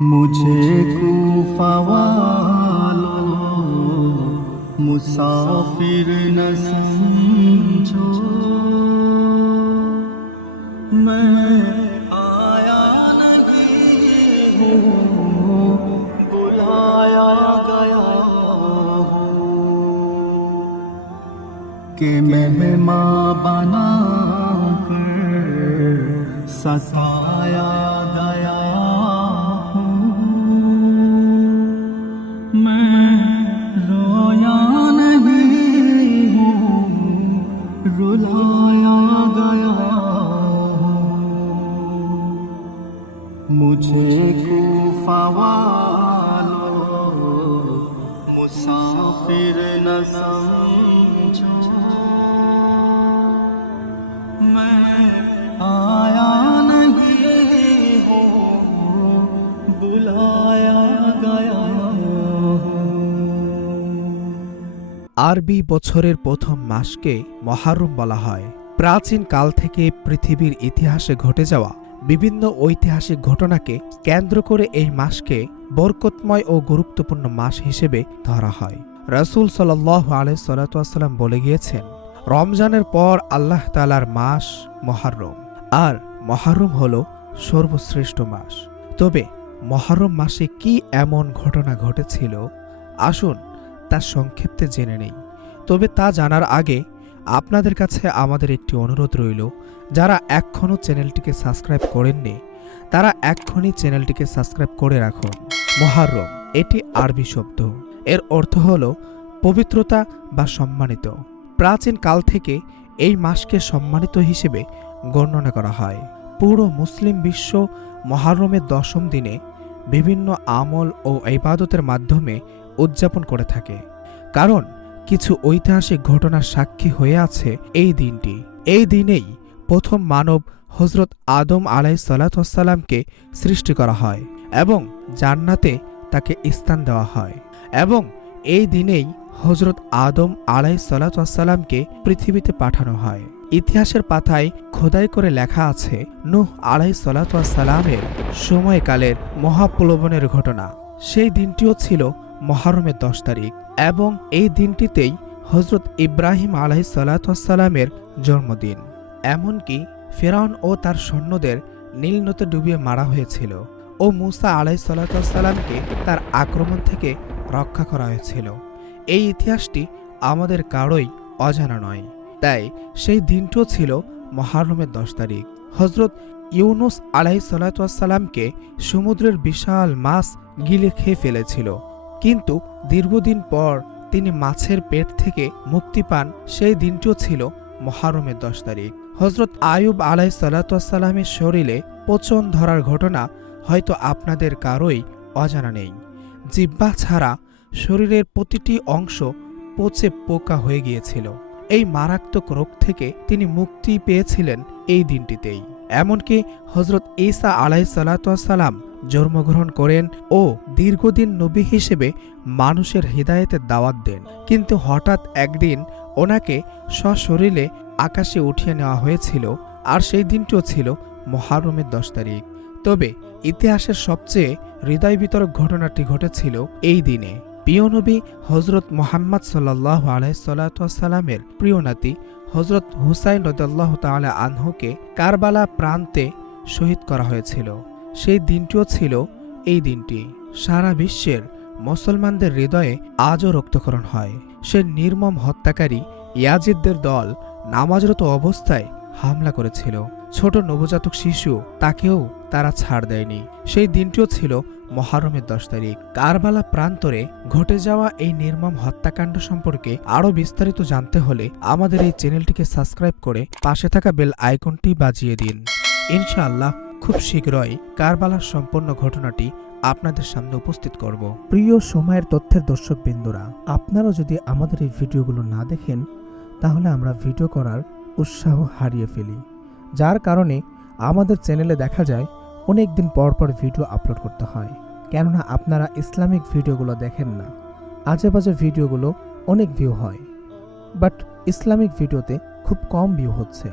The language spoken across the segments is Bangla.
مجھے والو، مسافر نہ سمجھو میں آیا نہیں ہوں، بلایا گیا ہوں۔ کہ میں ماں بنا کر ستایا रुलाया गया हूँ मुझे कूफा वालों मुसाफिर न আরবি বছরের প্রথম মাসকে মহারম বলা হয়। প্রাচীন কাল থেকে পৃথিবীর ইতিহাসে ঘটে যাওয়া বিভিন্ন ঐতিহাসিক ঘটনাকে কেন্দ্র করে এই মাসকে বরকতময় ও গুরুত্বপূর্ণ মাস হিসেবে ধরা হয়। রাসূল সাল্লাহ আলাইসাল্লাম বলে গিয়েছেন, রমজানের পর আল্লাহ তালার মাস মহারম, আর মহারম হল সর্বশ্রেষ্ঠ মাস। তবে মহারম মাসে কি এমন ঘটনা ঘটেছিল? আসুন তা সংক্ষিপ্তে জেনে নেই। তবে তা জানার আগে আপনাদের কাছে আমাদের একটি অনুরোধ রইল, যারা এখনও চ্যানেলটিকে সাবস্ক্রাইব করেননি, তারা এক্ষুনি চ্যানেলটিকে সাবস্ক্রাইব করে রাখুন। মহারম, এটি আরবি শব্দ। এর অর্থ হল পবিত্রতা বা সম্মানিত। প্রাচীন কাল থেকে এই মাসকে সম্মানিত হিসেবে গণনা করা হয়। পুরো মুসলিম বিশ্ব মহারমের দশম দিনে বিভিন্ন আমল ও ইবাদতের মাধ্যমে উদযাপন করে থাকে। কারণ কিছু ঐতিহাসিক ঘটনার সাক্ষী হয়ে আছে এই দিনটি। এই দিনেই প্রথম মানব হজরত আদম আলাই সালাতামকে সৃষ্টি করা হয় এবং জান্নাতে তাকে স্থান দেওয়া হয় এবং এই দিনেই হজরত আদম আলাই সালাতামকে পৃথিবীতে পাঠানো হয়। ইতিহাসের পাতায় খোদাই করে লেখা আছে, নুহ আলাই সালাতামের সময়কালের মহাপ্লবনের ঘটনা। সেই দিনটিও ছিল মহারমের দশ তারিখ এবং এই দিনটিতেই হজরত ইব্রাহিম আলাহি সাল্লামের জন্মদিন। এমনকি ফেরাউন ও তার সৈন্যদের নীল নদে ডুবিয়ে মারা হয়েছিল ও মুসা আলাই সাল্লামকে তার আক্রমণ থেকে রক্ষা করা হয়েছিল। এই ইতিহাসটি আমাদের কারোই অজানা নয়। তাই সেই দিনটিও ছিল মহারমের দশ তারিখ। হজরত ইউনুস আলাহি সাল্লামকে সমুদ্রের বিশাল মাছ গিলে খেয়ে ফেলেছিল। কিন্তু দীর্ঘদিন পর তিনি মাছের পেট থেকে মুক্তি পান, সেই দিনটিও ছিল মহারমের দশ তারিখ। হজরত আয়ুব আলাই সাল্লাতামের শরীরে পচন ধরার ঘটনা হয়তো আপনাদের কারোই অজানা নেই। জিব্বা ছাড়া শরীরের প্রতিটি অংশ পচে পোকা হয়ে গিয়েছিল। এই মারাত্মক রোগ থেকে তিনি মুক্তি পেয়েছিলেন এই দিনটিতেই। এমনকি হজরত ঈসা আলাই সাল্লাতাম জন্মগ্রহণ করেন ও দীর্ঘদিন নবী হিসেবে মানুষের হৃদায়তের দাওয়াত দেন। কিন্তু হঠাৎ একদিন ওনাকে সশরীরে আকাশে উঠিয়ে নেওয়া হয়েছিল আর সেই দিনটিও ছিল মহারমের দশ তারিখ। তবে ইতিহাসের সবচেয়ে হৃদয় বিতরক ঘটনাটি ঘটেছিল এই দিনে। প্রিয় নবী হজরত মোহাম্মদ সাল্লাহ আলাইসাল্লামের প্রিয় নাতি হজরত হুসাইন রদাল্লাহ তালা আনহুকে কারবালা প্রান্তে শহীদ করা হয়েছিল। সেই দিনটিও ছিল এই দিনটি। সারা বিশ্বের মুসলমানদের হৃদয়ে আজও রক্তকরণ হয়। সে নির্মম হত্যাকারী ইয়াজিদদের দল নামাজরত অবস্থায় হামলা করেছিল। ছোট নবজাতক শিশু তাকেও তারা ছাড় দেয়নি। সেই দিনটিও ছিল মহারমের দশ তারিখ। কারবালা প্রান্তরে ঘটে যাওয়া এই নির্মম হত্যাকাণ্ড সম্পর্কে আরও বিস্তারিত জানতে হলে আমাদের এই চ্যানেলটিকে সাবস্ক্রাইব করে পাশে থাকা বেল আইকনটি বাজিয়ে দিন। ইনশাআল্লাহ খুব শীঘ্রই কারবালার সম্পূর্ণ ঘটনাটি আপনাদের সামনে উপস্থিত করব। প্রিয় সময়ের তথ্যের দর্শক বিন্দুরা আপনারা যদি আমাদের এই ভিডিওগুলো না দেখেন, তাহলে আমরা ভিডিও করার উৎসাহ হারিয়ে ফেলি। যার কারণে আমাদের চ্যানেলে দেখা যায় অনেক দিন পর পর ভিডিও আপলোড করতে হয়। কেননা আপনারা ইসলামিক ভিডিওগুলো দেখেন না। আজেবাজে ভিডিওগুলো অনেক ভিউ হয়। বাট ইসলামিক ভিডিওতে খুব কম ভিউ হচ্ছে।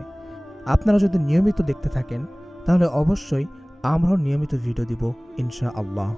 আপনারা যদি নিয়মিত দেখতে থাকেন, তাহলে অবশ্যই আমরাও নিয়মিত ভিডিও দিব ইনশা আল্লাহ